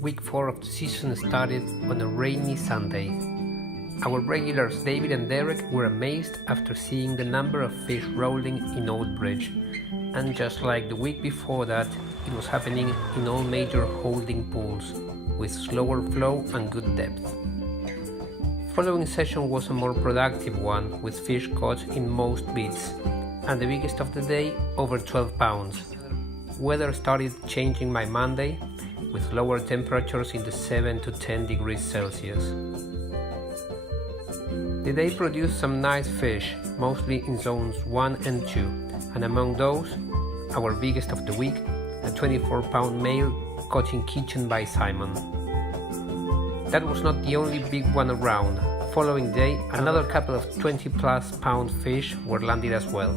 Week 4 of the season started on a rainy Sunday. Our regulars David and Derek were amazed after seeing the number of fish rolling in Old Bridge, and just like the week before that, it was happening in all major holding pools, with slower flow and good depth. Following session was a more productive one, with fish caught in most bits, and the biggest of the day over 12 pounds. Weather started changing by Monday, with lower temperatures in the 7 to 10 degrees Celsius. The day produced some nice fish, mostly in zones 1 and 2, and among those, our biggest of the week, a 24-pound male caught in kitchen by Simon. That was not the only big one around. Following day, another couple of 20-plus pound fish were landed as well.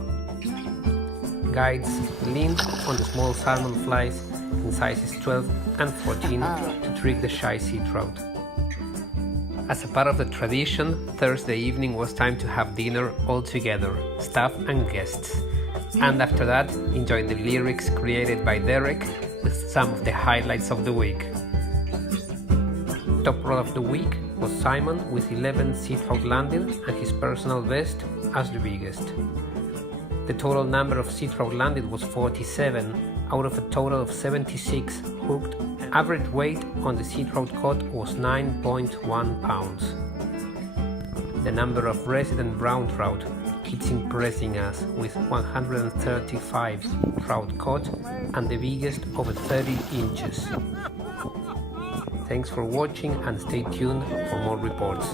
Guides leaned on the small salmon flies in sizes 12 and 14 to trick the shy sea trout. As a part of the tradition, Thursday evening was time to have dinner all together, staff and guests, and after that enjoy the lyrics created by Derek with some of the highlights of the week. Top roll of the week was Simon with 11 sea trout landed and his personal best as the biggest. The total number of sea trout landed was 47 out of a total of 76 hooked. Average weight on the sea trout caught was 9.1 pounds. The number of resident brown trout keeps impressing us, with 135 trout caught and the biggest over 30 inches. Thanks for watching and stay tuned for more reports.